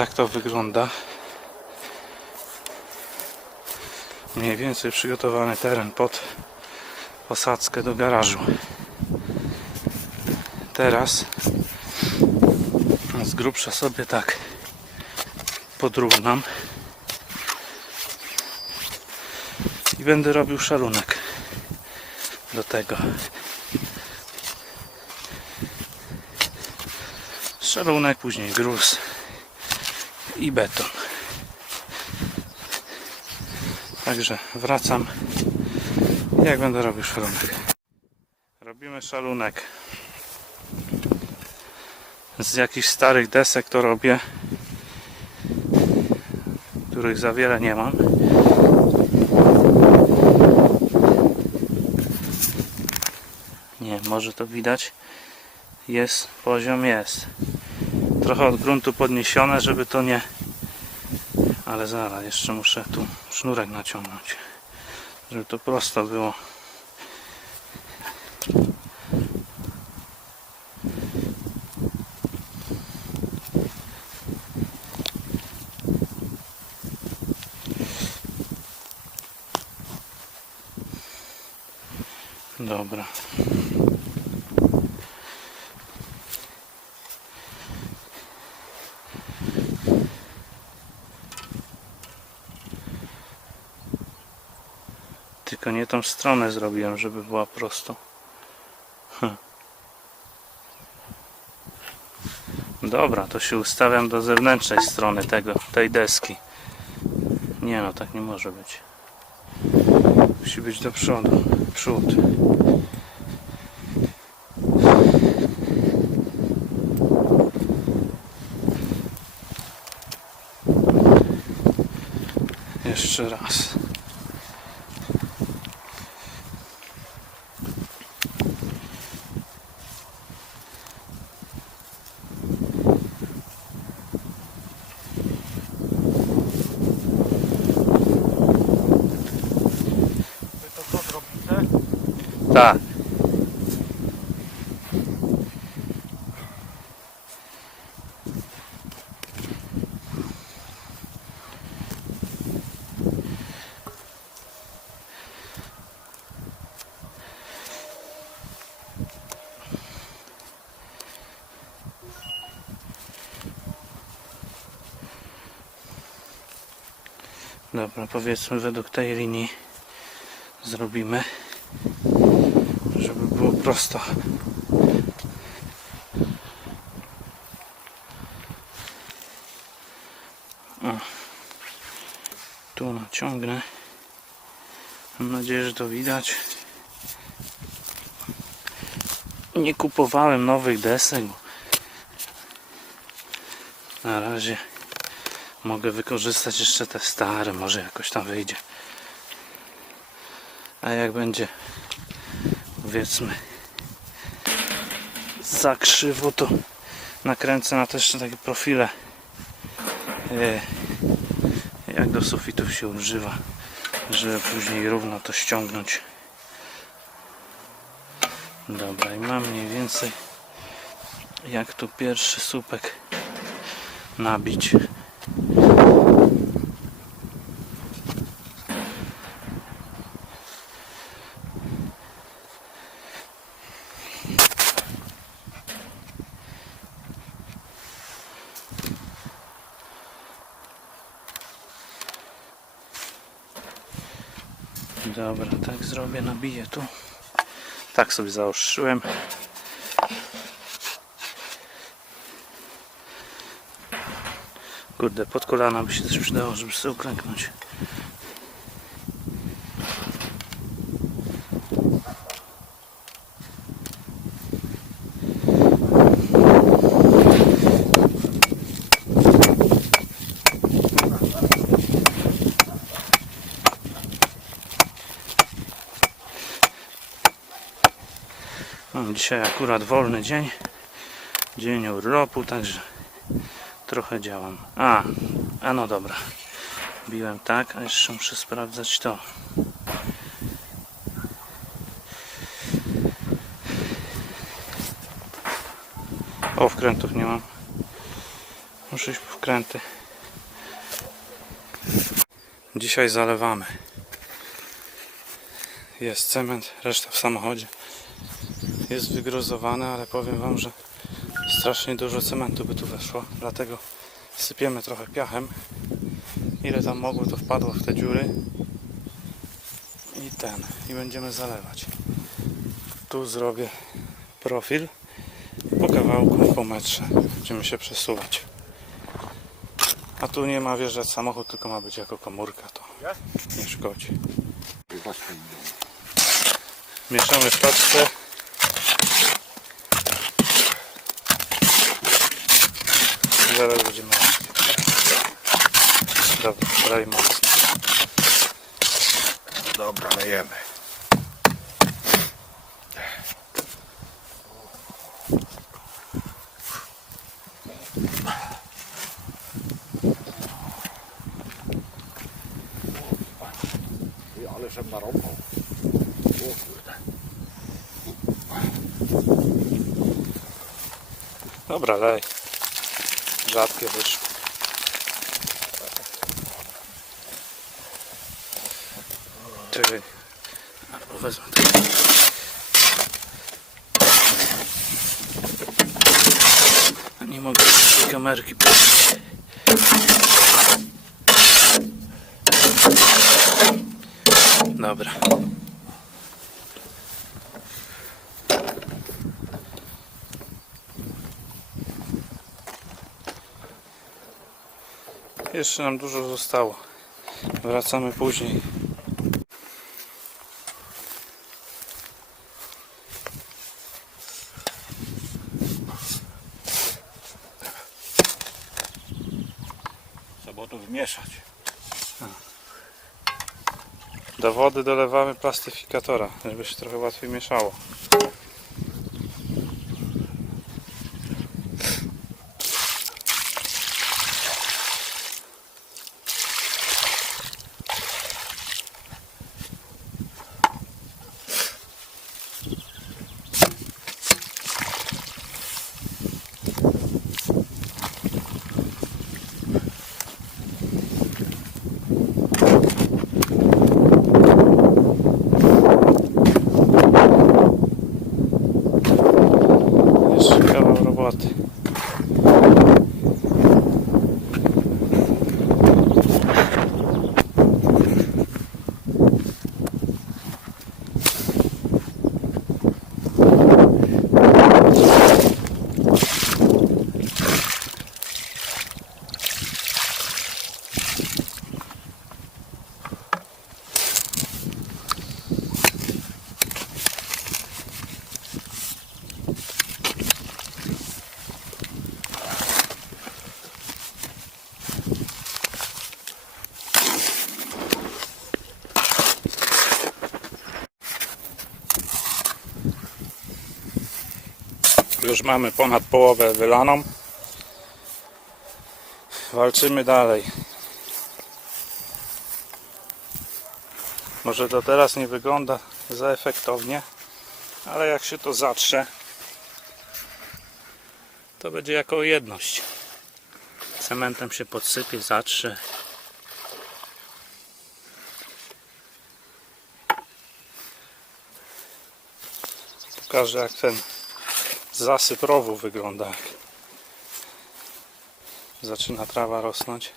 Tak to wygląda. Mniej więcej przygotowany teren pod posadzkę do garażu. Teraz z grubsza sobie tak podrównam i będę robił szalunek do tego. Szalunek, później gruz i beton. Także wracam. Jak będę robił szalunek. Robimy szalunek. Z jakichś starych desek to robię których za wiele nie mam. Nie, może to widać? Jest, poziom jest trochę od gruntu podniesione, żeby to nie ale zaraz, jeszcze muszę tu sznurek naciągnąć żeby to prosto było Dobra. Tylko nie tą stronę zrobiłem, żeby była prosto. Hm. Dobra, to się ustawiam do zewnętrznej strony tego, tej deski. Nie no, tak nie może być. Musi być do przodu. Przód. Jeszcze raz. Dobra, powiedzmy według tej linii zrobimy żeby było prosto. O. Tu naciągnę. Mam nadzieję, że to widać. Nie kupowałem nowych desek. Na razie mogę wykorzystać jeszcze te stare, może jakoś tam wyjdzie. A jak będzie powiedzmy za krzywo to nakręcę na to jeszcze takie profile e, jak do sufitów się używa żeby później równo to ściągnąć dobra i mam mniej więcej jak tu pierwszy słupek nabić Dobra, tak zrobię, nabiję tu. Tak sobie zaostrzyłem. Kurde, pod kolana by się też przydało, żeby sobie uklęknąć. Mam dzisiaj akurat wolny dzień. Dzień urlopu, także trochę działam. A, a no dobra. Biłem tak, a jeszcze muszę sprawdzać to. O, wkrętów nie mam. Muszę iść po wkręty. Dzisiaj zalewamy. Jest cement, reszta w samochodzie. Jest wygruzowany, ale powiem Wam, że strasznie dużo cementu by tu weszło. Dlatego sypiemy trochę piachem. Ile tam mogło, to wpadło w te dziury. I ten. I będziemy zalewać. Tu zrobię profil. Po kawałku, po metrze. Będziemy się przesuwać. A tu nie ma wjeżdżać samochód, tylko ma być jako komórka. To nie szkodzi. Mieszamy w paczce. Zaraz będziemy. Dobra, daj mocno. Dobra, lejemy. Ty, ale żem narąbał. O kurde. Dobra, lej. Rzadkie wezmę to. Nie mogę tej kamerki puścić. Dobra. Jeszcze nam dużo zostało. Wracamy później. Trzeba to wymieszać. Do wody dolewamy plastyfikatora, żeby się trochę łatwiej mieszało. Już mamy ponad połowę wylaną. Walczymy dalej. Może to teraz nie wygląda za efektownie, ale jak się to zatrze, to będzie jako jedność. Cementem się podsypie, zatrze. Pokażę jak ten zasyp rowu wygląda. Zaczyna trawa rosnąć.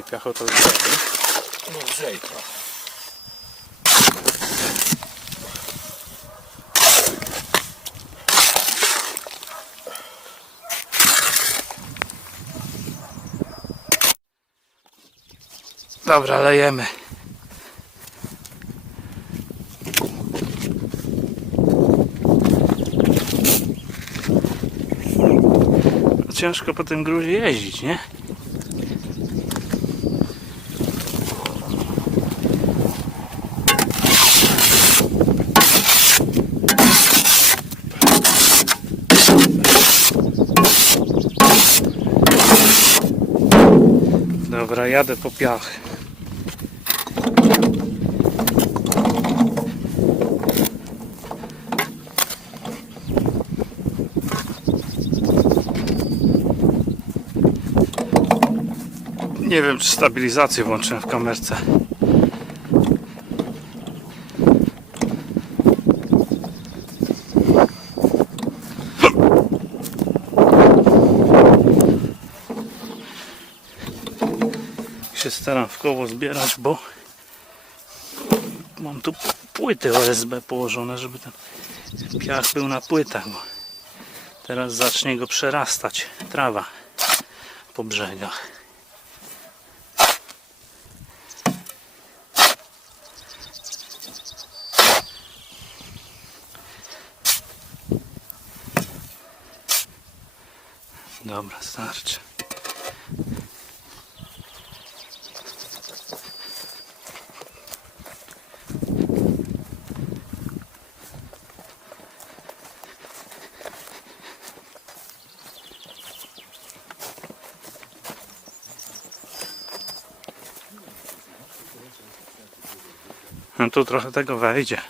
Mniej piachu to już robi. No trochę. Dobra, lejemy. Ciężko po tym gruzie jeździć, nie? Dobra, jadę po piach. Nie wiem, czy stabilizację włączyłem w kamerce. się staram w koło zbierać, bo mam tu płyty OSB położone, żeby ten piach był na płytach, bo teraz zacznie go przerastać trawa po brzegach. Dobra, starczy. No tu trochę tego wejdzie.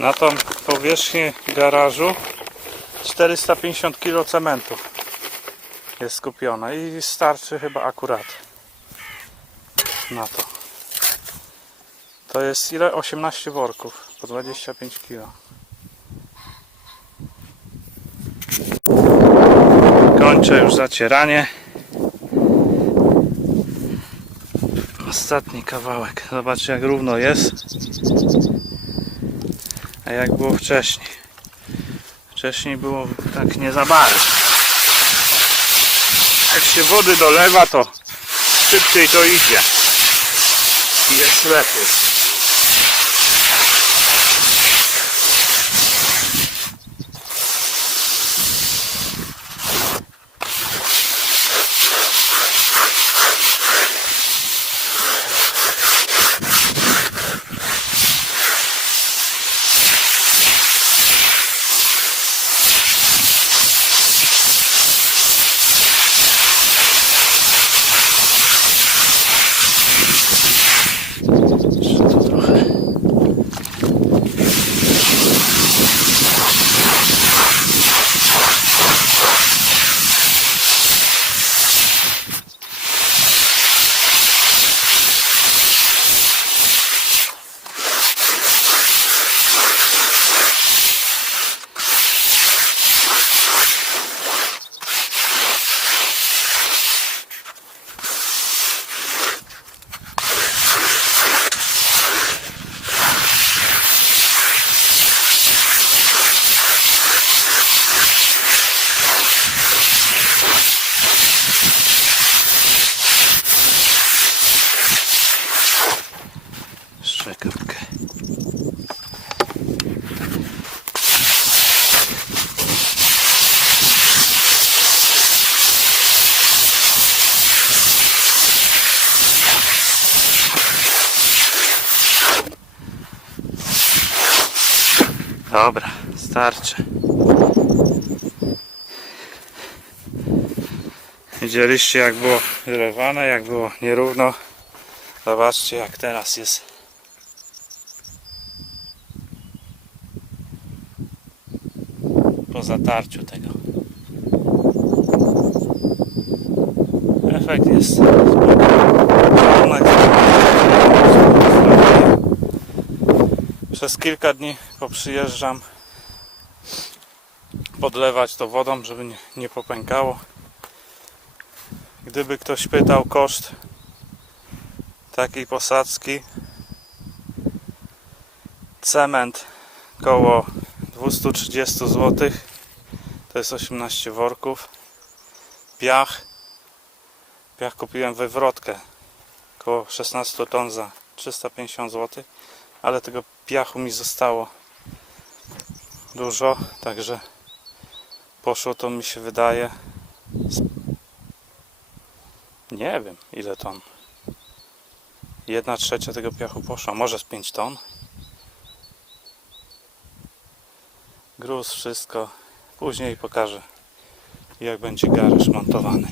Na tą powierzchnię garażu 450 kg cementu jest skupione i starczy chyba akurat na to. To jest ile? 18 worków po 25 kg. Kończę już zacieranie. Ostatni kawałek. Zobaczcie jak równo jest. A jak było wcześniej? Wcześniej było tak nie za bardzo. Jak się wody dolewa, to szybciej dojdzie. I jest lepiej. Jeszcze tu trochę. Jeszcze kropkę. Dobra, starczy. Widzieliście jak było wylewane, jak było nierówno. Zobaczcie jak teraz jest po zatarciu tego. Efekt jest. Przez kilka dni poprzyjeżdżam podlewać to wodą, żeby nie, nie popękało. Gdyby ktoś pytał koszt takiej posadzki cement koło 230 zł to jest 18 worków piach Piach kupiłem wywrotkę około 16 ton za 350 zł, ale tego piachu mi zostało dużo, także poszło to mi się wydaje nie wiem ile ton. Jedna trzecia tego piachu poszła, może z 5 ton. Gruz, wszystko. Później pokażę jak będzie garaż montowany.